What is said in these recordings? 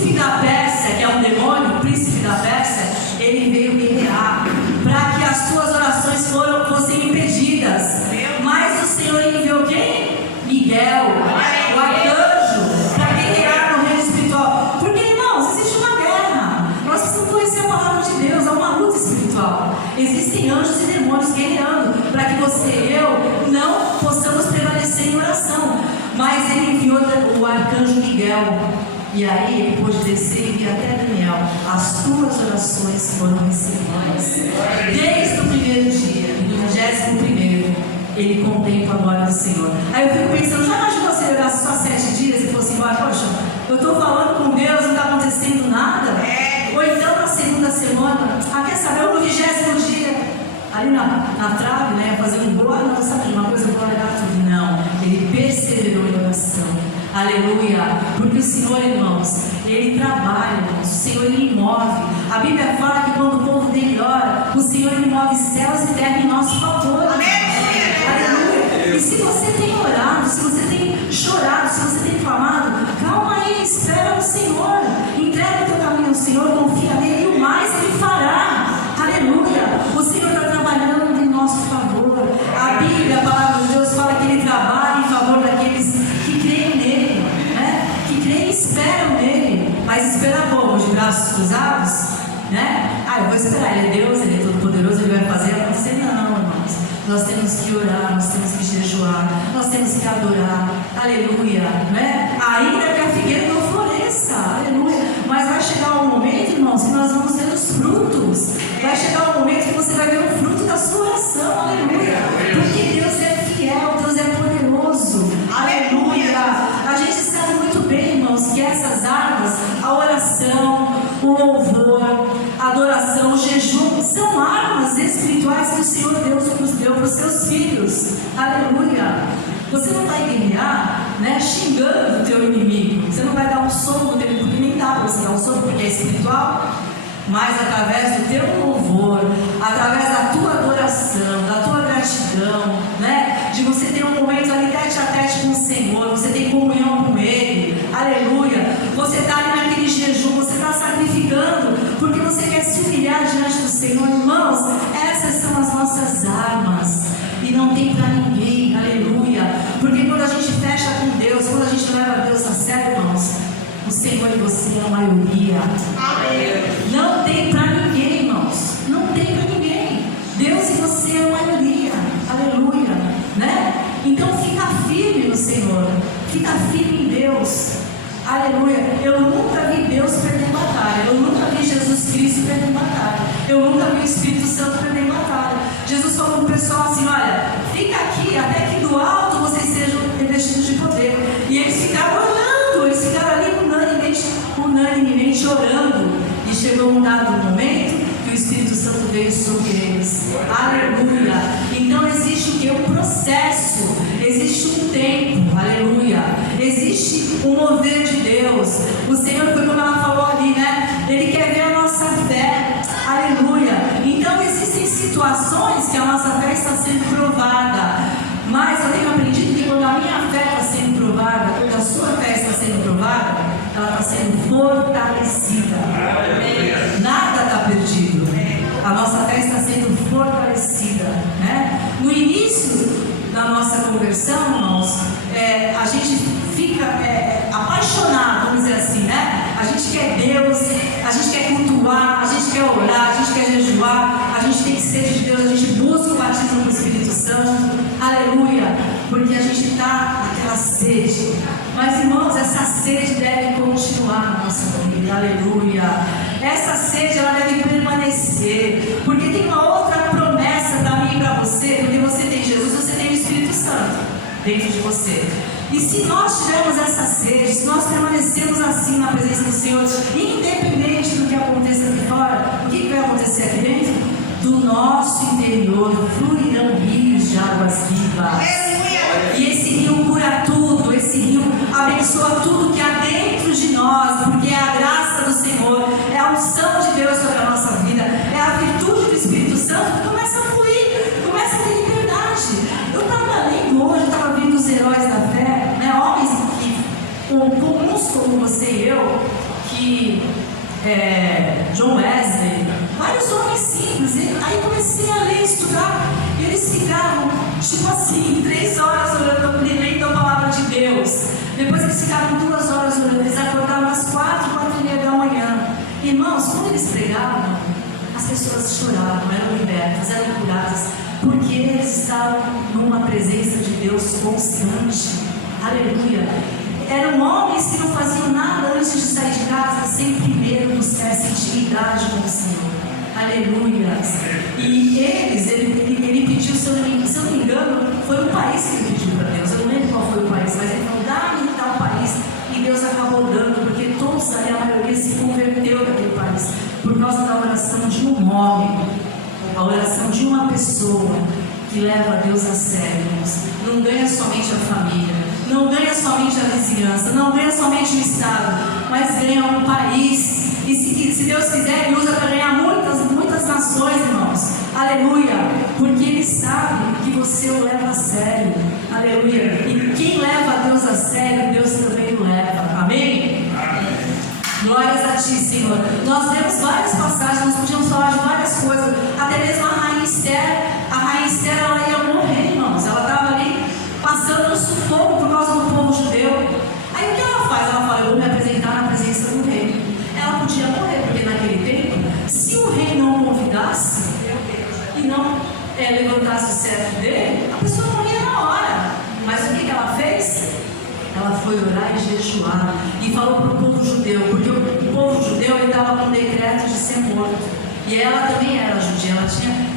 príncipe da Pérsia, que é um demônio, o príncipe da Pérsia, ele veio guerrear para que as tuas orações fossem impedidas. Mas o Senhor enviou quem? Miguel, o arcanjo, para guerrear no reino espiritual. Porque, irmãos, existe uma guerra. Nós precisamos conhecer a palavra de Deus, há uma luta espiritual. Existem anjos e demônios guerreando para que você e eu não possamos prevalecer em oração. Mas ele enviou o arcanjo Miguel. E aí ele pôde descer e vir até Daniel. As tuas orações foram recebidas. Desde o primeiro dia, no 21º, ele contempla a glória do Senhor. Aí eu fico pensando, já imaginou você orar só 7 dias e fosse embora? Poxa, eu estou falando com Deus, não está acontecendo nada. Ou então na segunda semana, quer saber, ou no 20º dia, ali na trave, né, fazendo um gol, não, sabe uma coisa, eu vou largar tudo. Não, ele perseverou em oração. Aleluia, porque o Senhor, irmãos, Ele trabalha, irmãos. O Senhor, Ele move. A Bíblia fala que quando o povo dele ora, o Senhor, Ele move céus e terra em nosso favor. Aleluia. E se você tem orado, se você tem chorado, se você tem clamado, calma aí, espera no Senhor, entrega o teu caminho ao Senhor, confia nele, e o mais Ele fará. Aleluia. O Senhor está trabalhando em nosso favor. A Bíblia, a palavra de Deus, fala que Ele trabalha em favor daqueles que creem nele, né? Que creem e esperam nele. Mas espera como? De braços cruzados, né? Eu vou esperar, Ele é Deus, Ele é todo poderoso, Ele vai fazer acontecer. Não, irmãos. Nós temos que orar, nós temos que jejuar, nós temos que adorar. Aleluia, né? Ainda que a figueira não floresça, aleluia. Mas vai chegar um momento, irmãos, que nós vamos ver os frutos. Vai chegar um momento que você vai ver o fruto da sua oração, aleluia. Porque Deus é fiel, Deus é poderoso, aleluia. A gente sabe muito bem, irmãos, que essas armas, a oração, o louvor, a adoração, o jejum, são armas espirituais que o Senhor Deus nos deu para os seus filhos, aleluia. Você não vai guerrear, né, xingando o teu inimigo. Você não vai dar um soco nele, porque nem dá para você dar um soco, porque é espiritual. Mas através do teu louvor, através da tua adoração, da tua gratidão, né? De você ter um momento ali tete a tete com o Senhor, você tem comunhão com Ele, aleluia. Você está ali naquele jejum, você está sacrificando, porque você quer se humilhar diante do Senhor. Irmãos, essas são as nossas armas, e não tem para ninguém, aleluia. Porque quando a gente fecha com Deus, quando a gente leva Deus a sério, irmãos, o Senhor e você é a maioria. Amém. Não tem para ninguém, irmãos. Não tem para ninguém. Deus e você é a maioria. Aleluia. Né? Então fica firme no Senhor. Fica firme em Deus. Aleluia. Eu nunca vi Deus perder batalha. Eu nunca vi Jesus Cristo perder batalha. Eu nunca vi o Espírito Santo perder batalha. Jesus falou para o pessoal assim: olha, fica aqui até que do alto vocês sejam revestidos de poder. E eles ficaram orando. Eles ficaram ali unanimemente orando, e chegou um dado momento que o Espírito Santo veio sobre eles. Aleluia. Então existe o que? Um processo, existe um tempo, aleluia, existe um mover de Deus. O Senhor, foi como ela falou ali, né? Ele quer ver a nossa fé, aleluia. Então existem situações que a nossa fé está sendo provada, mas eu tenho aprendido que quando a minha fé está sendo provada, quando a sua fé está sendo provada, ela está sendo fortalecida. Nada está perdido. A nossa fé está sendo fortalecida, né? No início da nossa conversão, irmãos, a gente fica apaixonado, vamos dizer assim, né? A gente quer Deus, a gente quer cultuar, a gente quer orar, a gente quer jejuar, a gente tem sede de Deus, a gente busca o batismo do Espírito Santo, aleluia, porque a gente está naquela sede. Mas, irmãos, essa sede deve continuar na nossa vida, aleluia. Essa sede, ela deve permanecer, porque tem uma outra promessa para mim e para você, porque você tem Jesus, você tem o Espírito Santo dentro de você. E se nós tivermos essa sede, se nós permanecemos assim na presença do Senhor, independente do que aconteça aqui fora, o que vai acontecer aqui dentro? Do nosso interior fluirão rios de águas vivas. E esse rio cura tudo, esse rio abençoa tudo que há dentro de nós, porque é a graça do Senhor, é a unção de Deus sobre a nossa vida, é a virtude do Espírito Santo que começa a fluir, começa a ter liberdade. Eu estava lendo hoje, estava vendo os heróis da fé, né? Homens comuns como você e eu, que que John Wesley, vários homens simples. Aí comecei a ler, estudar, e eles ficavam, tipo assim, 3 horas orando, lendo a palavra de Deus. Depois eles ficavam 2 horas orando, eles acordavam às 4h da manhã. Irmãos, quando eles pregavam, as pessoas choravam, eram libertas, eram curadas, porque eles estavam numa presença de Deus constante. Aleluia. Eram homens que não faziam nada antes de sair de casa sem primeiro buscar essa intimidade com o Senhor. Aleluia. E ele pediu, se eu não me engano, foi um país que ele pediu para Deus. Eu não lembro qual foi o país, mas ele falou: dá-me tal país. E Deus acabou dando, porque todos ali, a maioria se converteu daquele país, por causa da oração de um homem, a oração de uma pessoa que leva Deus a sério. Não ganha somente a família, não ganha somente a vizinhança, não ganha somente o estado, mas ganha um país. E se Deus quiser, Ele usa para ganhar muitas nações, irmãos. Aleluia. Porque Ele sabe que você o leva a sério. Aleluia. E quem leva Deus a sério, Deus também o leva. Amém? Glórias a Ti, Senhor. Nós vemos várias passagens, nós podíamos falar de várias coisas. Até mesmo a Rainha Esther, ela ia morrer, irmãos. Ela estava ali passando um sufoco por causa do povo judeu. Aí o que ela faz? Ela fala: eu vou me apresentar na presença do rei. Ela podia morrer, porque naquele tempo, se o rei não convidasse e não levantasse o cetro dele, a pessoa morria na hora. Mas o que ela fez? Ela foi orar e jejuar e falou para o povo judeu, porque o povo judeu estava com decreto de ser morto. E ela também era judia,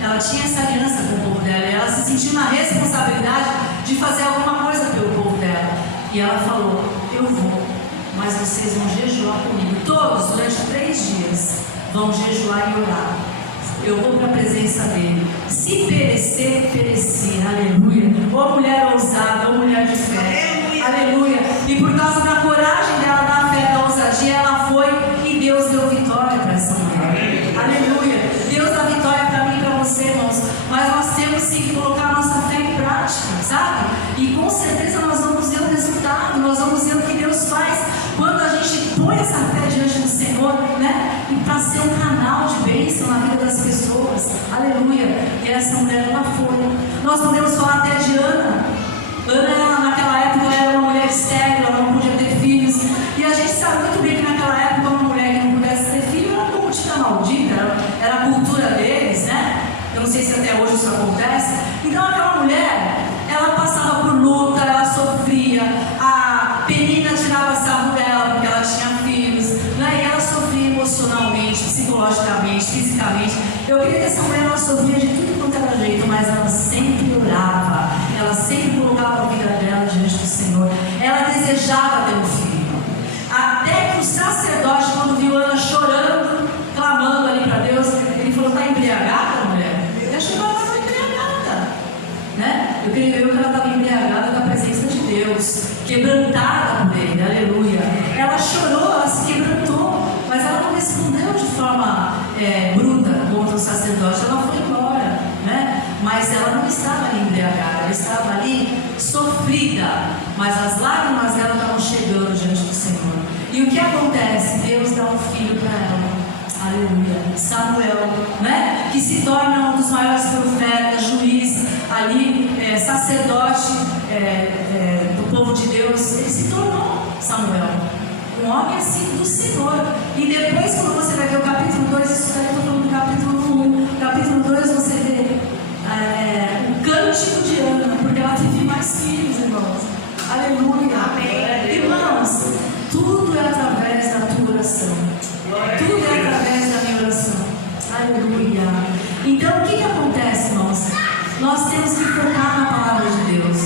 ela tinha essa aliança com o povo dela, e ela se sentiu na responsabilidade de fazer alguma coisa pelo povo dela. E ela falou: eu vou, mas vocês vão jejuar comigo. Todos, durante 3 dias, vão jejuar e orar. Eu vou para a presença dele. Se perecer, perecer. Aleluia. Ô mulher ousada, ô mulher de fé. Aleluia. E por causa da coragem dela, da fé, da ousadia, ela foi e Deus deu vitória para essa mulher. Aleluia. Deus dá vitória para mim e para você, irmãos. Mas nós temos sim que colocar a nossa fé em prática, sabe? E com certeza nós vamos ver o resultado, nós vamos ver o que Deus faz quando a gente põe essa fé diante do Senhor, né? E para ser um canal de bênção na vida das pessoas. Aleluia. E essa mulher, ela foi. Nós podemos falar até de Ana. Ana, naquela época, ela era uma mulher estéril, ela não podia ter filhos. E a gente sabe muito bem que naquela época, uma mulher que não pudesse ter filho era como tida maldita, era a cultura deles, né? Eu não sei se até hoje isso acontece. Então, aquela mulher, ela passava por luta, ela sofria, a Penina tirava sarro dela porque ela tinha filhos, né? E ela sofria emocionalmente, psicologicamente, fisicamente. Eu queria que essa mulher, ela sofria de tudo quanto era jeito, mas ela sempre orava, ela sempre colocava a vida dela diante do Senhor. Ela desejava ter um filho. Até que o sacerdote, quando viu Ana chorando, clamando ali para Deus, ele falou: está embriagada, mulher? Eu achei que ela estava embriagada, né? Eu creio que ela estava embriagada da presença de Deus, quebrantada por Ele, aleluia. Ela chorou, ela se quebrantou, mas ela não respondeu de forma bruta contra o sacerdote, ela foi embora, né? Mas ela não estava ali embriagada, ela estava ali sofrida, mas as lágrimas dela estavam chegando diante do Senhor. E o que acontece? Deus dá um filho para ela. Aleluia. Samuel, né? Que se torna um dos maiores profetas, juiz, ali, sacerdote do povo de Deus. Ele se tornou Samuel, um homem assim do Senhor. E depois, quando você vai ver o capítulo 2, isso daí eu estou falando do capítulo 1. Capítulo 2 você vê o cântico de Ana, porque ela teve mais filhos, irmãos. Aleluia. Amém. Irmãos, tudo é através da tua oração. Tudo é através da minha oração. Aleluia. Então, o que acontece, irmãos? Nós temos que focar na palavra de Deus.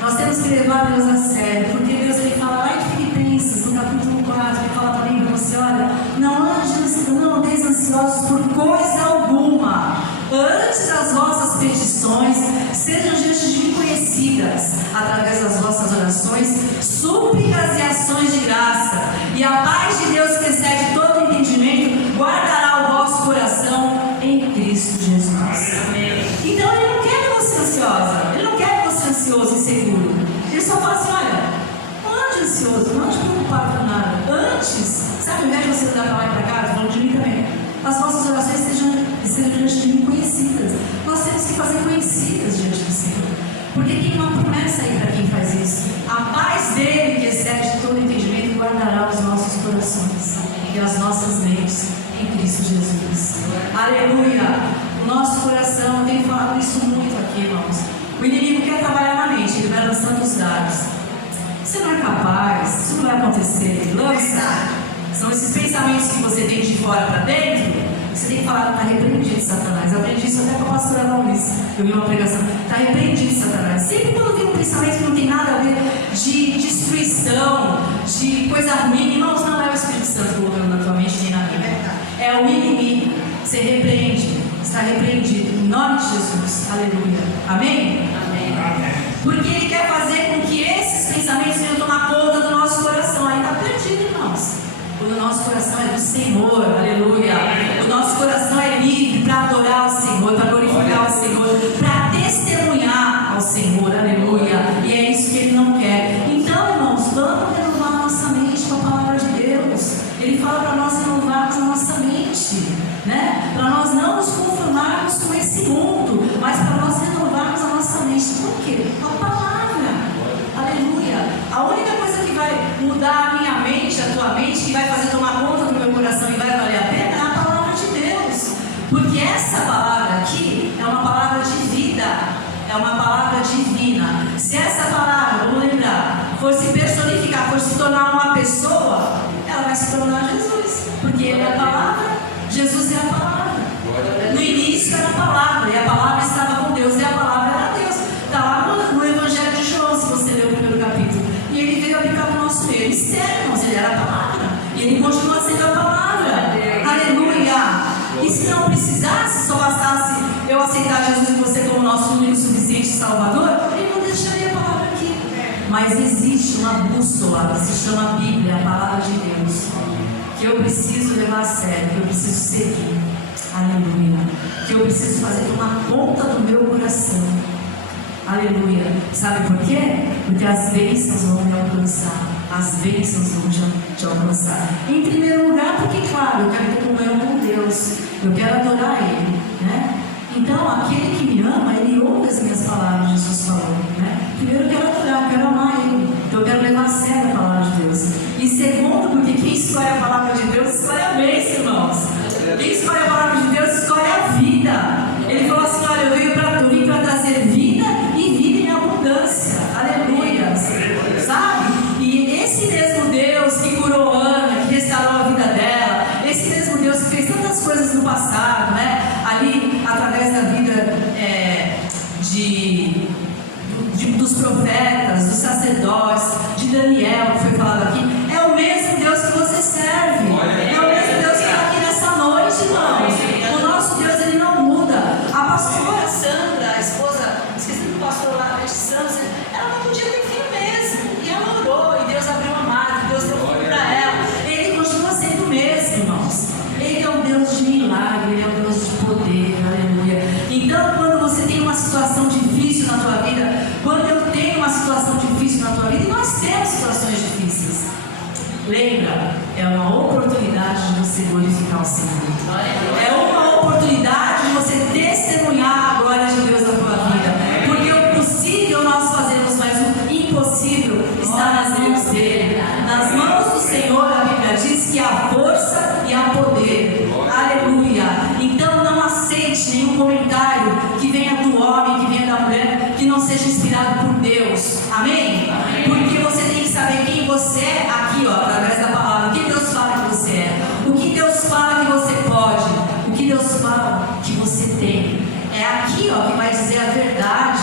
Nós temos que levar Deus a sério. Porque Deus, ele fala lá em Filipenses, no capítulo 4, ele fala para mim, para você: olha, não andeis ansiosos por coisa alguma. Antes das vossas petições sejam diante de mim conhecidas, através das vossas orações, súplicas e ações de graça. E a paz de Deus, que excede todo entendimento, guardará o vosso coração em Cristo Jesus. Amém. Então ele não quer que você ansiosa, ele não quer que você ansioso e inseguro. Ele só fala assim: olha, não ande ansioso, não ande preocupado com nada. Antes, sabe sabe, ao invés de você andar para lá e para cá, estou falando de mim também, as nossas orações estejam diante de mim conhecidas. Nós temos que fazer conhecidas diante do Senhor. Porque tem uma promessa aí para quem faz isso. A paz dele, que excede todo entendimento, guardará os nossos corações e as nossas mentes em Cristo Jesus. Aleluia! O nosso coração, eu tenho falado isso muito aqui, irmãos. O inimigo quer trabalhar na mente, ele vai lançando os dados. Você não é capaz, isso não vai acontecer. Ele lança. São esses pensamentos que você tem de fora para dentro. Você tem que falar, está repreendido, Satanás. Eu aprendi isso até com a pastora Laurice. Eu vi uma pregação, está repreendido, Satanás. Sempre quando tem um pensamento que não tem nada a ver de destruição, de coisa ruim, irmãos, não é o Espírito Santo colocando na tua mente nem na minha. É o inimigo. Você repreende, está repreendido. Em nome de Jesus. Aleluia. Amém? Amém. Porque ele quer fazer com que esses pensamentos venham tomar conta do nosso coração. Aí está perdido, irmãos. Quando o nosso coração é do Senhor, aleluia. O nosso coração é livre para adorar o Senhor, para glorificar o Senhor, para testemunhar ao Senhor, aleluia. E é isso que Ele não quer. Então, irmãos, vamos renovar a nossa mente com a palavra de Deus. Ele fala para nós renovarmos a nossa mente, né? Para nós não nos conformarmos com esse mundo, mas para nós renovarmos a nossa mente. Por quê? A palavra, aleluia. A única coisa que vai mudar a minha mente, a tua mente, que vai fazer tomar conta do meu coração e vai valer a pena, é a palavra de Deus. Porque essa palavra aqui é uma palavra de vida, é uma palavra divina. Se essa palavra, vamos lembrar, for se personificar, for se tornar uma pessoa, ela vai se tornar Jesus. Porque Ele é a palavra, Jesus é a palavra. No início era a palavra, e a palavra estava com Deus, e a palavra era Deus. Está lá no Evangelho de João, se você ler o primeiro capítulo. E Ele veio habitar no nosso meio. Ele sério, irmãos, Ele era a palavra. E Ele continua sendo a palavra. Aleluia! E se não precisasse, só bastasse eu aceitar Jesus e você como nosso único, suficiente Salvador, Ele não deixaria a palavra aqui. Mas existe uma bússola que se chama Bíblia, a palavra de Deus, que eu preciso levar a sério, que eu preciso seguir. Aleluia. Que eu preciso fazer tomar conta do meu coração. Aleluia. Sabe por quê? Porque as bênçãos vão me alcançar. As bênçãos vão te alcançar. Em primeiro lugar, porque, claro, eu quero ter comunhão com Deus. Eu quero adorar Ele, né? Então, aquele que me ama, ele ouve as minhas palavras, Jesus falou, né? Primeiro, eu quero adorar, eu quero amar Ele. Então, eu quero levar a sério a palavra de Deus. E segundo, porque quem escolhe a palavra de Deus, escolhe a bênção, irmãos. Quem escolhe a palavra de Deus, escolhe a vida. Ele falou assim, olha, eu vim para trazer vida e vida em abundância. Aleluia. Sabe? E esse mesmo Deus que curou Ana, que restaurou a vida dela, esse mesmo Deus que fez tantas coisas no passado, né? Ali, através da vida dos profetas, dos sacerdotes, de Daniel, que foi falado aqui, é o mesmo Deus que você serve. É o mesmo Deus que está aqui nessa noite, irmãos. O nosso Deus, Ele não muda. A pastora Sandra, a esposa, esqueci do pastor lá, de Santos, ela não podia ter filho mesmo. E ela orou, e Deus abriu uma madre, Deus deu filho para ela. Ele continua sendo o mesmo, irmãos. Ele é um Deus de milagre, Ele é um Deus de poder, aleluia. Então, quando você tem uma situação difícil na tua vida, quando eu tenho uma situação difícil na tua vida, e nós temos situações difíceis, lembra, é uma oportunidade de você glorificar o Senhor. É uma oportunidade de você testemunhar a glória de Deus na tua vida. Porque o possível nós fazemos, mas o impossível está nas mãos dele. Nas mãos do Senhor, a Bíblia diz que há força e há poder. Aleluia. Então não aceite nenhum comentário que venha do homem, que venha da mulher, que não seja inspirado por Deus. Amém? Porque você tem que saber quem você é aqui, ó, através da palavra. O que Deus fala que você é? O que Deus fala que você pode? O que Deus fala que você tem? É aqui, ó, que vai dizer a verdade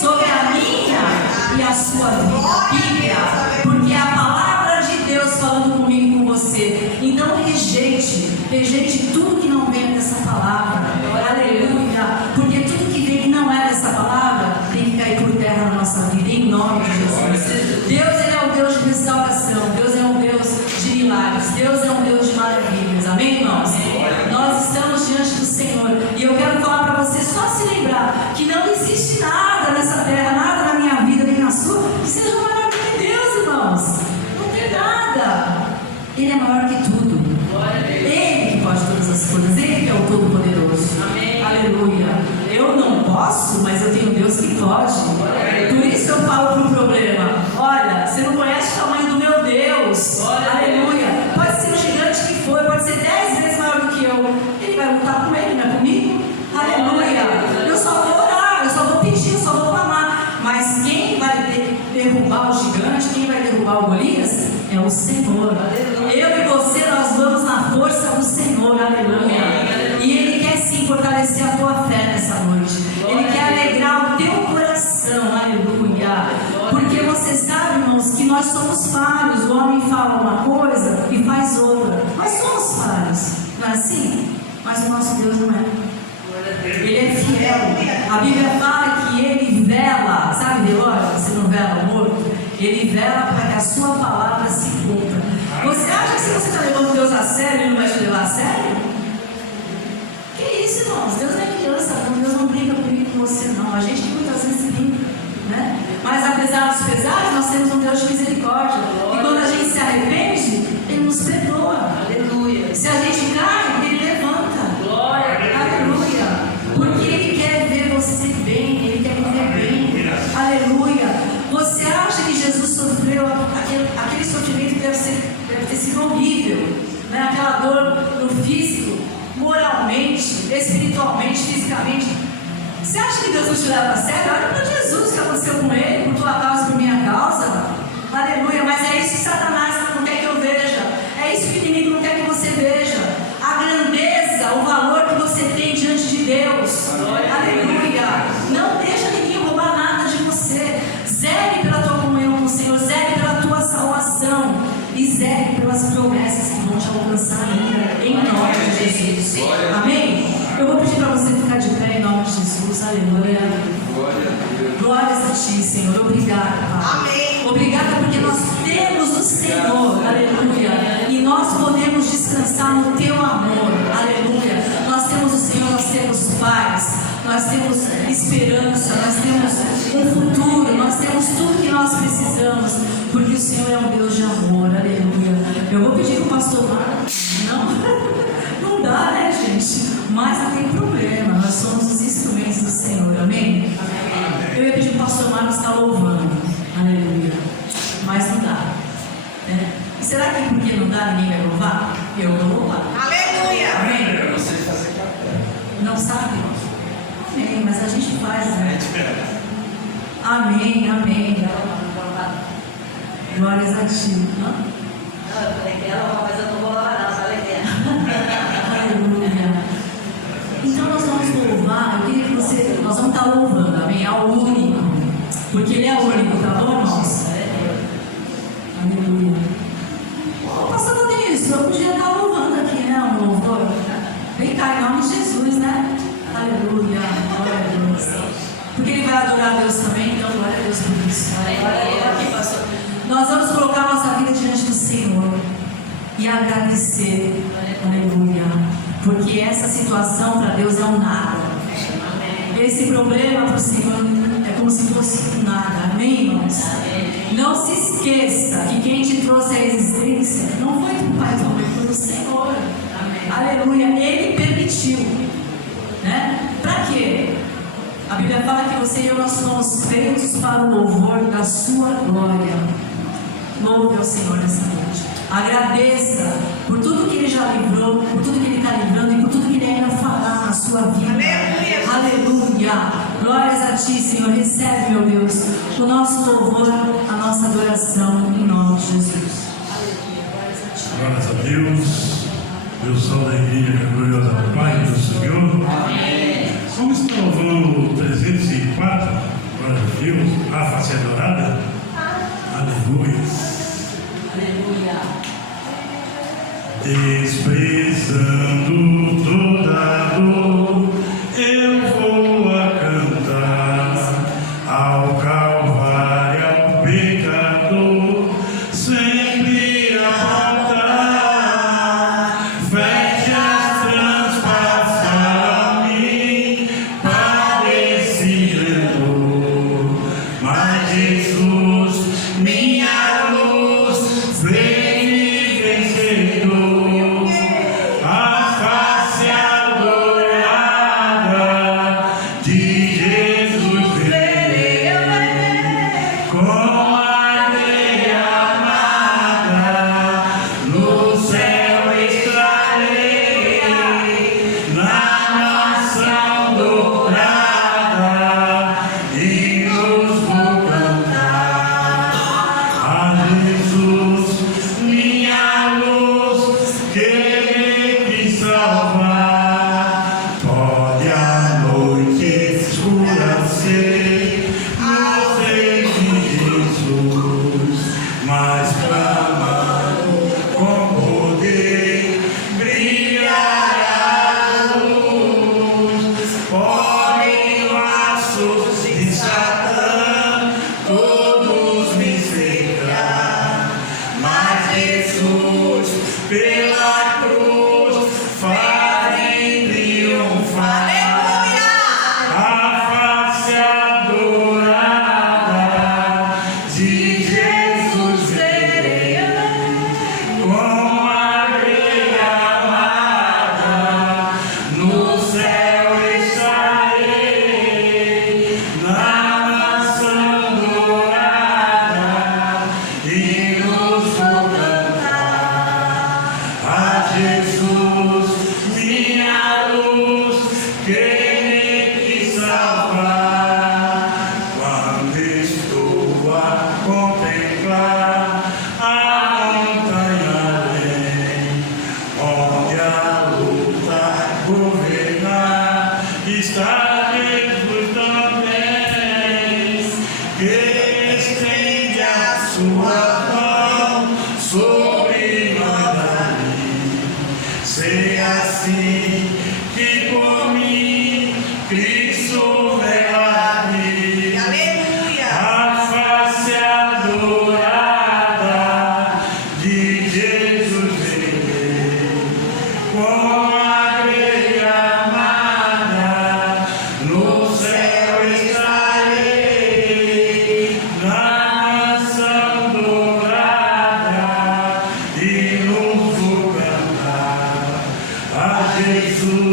sobre a minha e a sua vida. Bíblia. Porque é a palavra de Deus falando comigo e com você. Então rejeite tudo que não vem dessa palavra. Aleluia. Porque tudo que vem que não é dessa palavra tem que cair por terra na nossa vida, em nome de Jesus. Deus, Ele é o Deus de restauração. Deus é um Deus de milagres. Deus é um Deus de maravilhas. Amém, irmãos? Nós estamos diante do Senhor. E eu quero falar para você, só se lembrar que não existe nada nessa terra, nada na minha vida, nem na sua, que seja maior que Deus, irmãos. Não tem nada. Ele é maior que tudo. está com ele, não é comigo? Aleluia! Eu só vou orar, eu só vou pedir, eu só vou clamar. Mas quem vai derrubar o gigante, quem vai derrubar o Golias, é o Senhor. Eu e você, nós vamos na força do Senhor. Aleluia! E Ele quer sim fortalecer a tua fé nessa noite. Ele quer alegrar o teu coração. Aleluia! Porque você sabe, irmãos, que nós somos falhos. O homem fala uma coisa e faz outra. Nós somos falhos, não é assim? Mas o nosso Deus não é. Ele é fiel. A Bíblia fala que Ele vela. Sabe, velório? Você não vela morto? Ele vela para que a sua palavra se cumpra. Você acha que se você está levando Deus a sério, Ele não vai te levar a sério? Que isso, irmãos? Deus não é criança, Deus não brinca comigo com você, não. A gente que muitas vezes brinca, né? Mas apesar dos pesares, nós temos um Deus de misericórdia. E quando a gente se arrepende, Ele nos perdoa. Aleluia. Se a gente cai, Ele levanta. Glória. Aleluia. Porque Ele quer ver você bem, Ele quer viver bem. Aleluia. Você acha que Jesus sofreu aquele sofrimento que deve ter sido horrível, né? Aquela dor no físico, moralmente, espiritualmente, fisicamente. Você acha que Deus não te leva a sério? Olha para Jesus, o que aconteceu com Ele, por tua causa, por minha causa. Aleluia. Mas é isso que Satanás não quer que eu veja. É isso que o inimigo não quer que você veja. A grandeza, o valor que você tem diante de Deus. Aleluia. Não deixa ninguém roubar nada de você. Zele pela tua comunhão com o Senhor, zele pela tua salvação e zele pelas promessas que vão te alcançar ainda, em nome de Jesus. Amém? Eu vou pedir para você ficar de pé em nome de Jesus. Aleluia. Glórias a Ti, Senhor. Obrigada, Pai. Amém. Obrigada porque nós temos o Senhor. Aleluia. E nós podemos descansar no Teu amor. Aleluia. Nós temos o Senhor, nós temos paz, nós temos esperança, nós temos um futuro, nós temos tudo que nós precisamos, porque o Senhor é um Deus de amor. Aleluia. Eu vou pedir para o pastor Marcos. Não dá, né, gente? Mas não tem problema, nós somos os instrumentos do Senhor. Amém? Eu ia pedir para o pastor Marcos estar louvando. Aleluia. Mas não dá, né? E será que porque não dá ninguém vai louvar? Eu vou louvar. Aleluia. Amém? Eu não sei fazer café. Não sabe? Amém, mas a gente faz, né? Amém, amém. Glórias a Ti. Não, eu falei que ela, mas eu não vou lavar não, falei que é. Aleluia. Então nós vamos louvar, eu queria que você, nós vamos estar louvando, amém? Ao único, porque Ele é o único, tá bom, irmãos? Aleluia. Pastor Rodrigues, eu podia estar louvando aqui, né? Um louvor. Vem cá, em nome de Jesus, né? Aleluia. Glória a Deus. Porque Ele vai adorar a Deus também, então glória a Deus por isso. Aqui, pastor. Nós vamos colocar a nossa vida diante do Senhor e agradecer. Aleluia. Porque essa situação para Deus é um nada. Esse problema para o Senhor é como se fosse um nada. Amém, irmãos? Não se esqueça que quem te trouxe à existência não foi do Pai, foi do Senhor. Aleluia. Ele permitiu. Né? Para quê? A Bíblia fala que você e eu, nós somos feitos para o louvor da sua glória. Louve ao Senhor nessa noite. Agradeça por tudo que Ele já livrou, por tudo que Ele está livrando e por tudo que Ele ainda fará na sua vida. Aleluia. Aleluia. Glórias a Ti, Senhor. Recebe, meu Deus, o nosso louvor, a nossa adoração, em nome de Jesus. Glórias a Deus. Deus salve a igreja gloriosa do Pai do Senhor. Amém. Vamos estar louvando o 304. Glória a Deus. A face adorada. Aleluia. Aleluia. Desprezando toda dor, eu vou a cantar ao Calvário, ao pecador, sempre a voltar. Flechas transpassaram mim, padecendo, mas Jesus, minha luz, veio vencedor. A face adorada. Jesus, minha luz, quem me quis salvar. Quando estou a contemplar a montanha além, onde a luta governar, está Jesus também, que estende a sua mão sobre nós ali. Sei assim que por mim Cristo veio a Aleluia. a face adorada de Jesus verei, como a grelha amada, no céu estarei, na mansão dourada, e nos vou cantar a Jesus.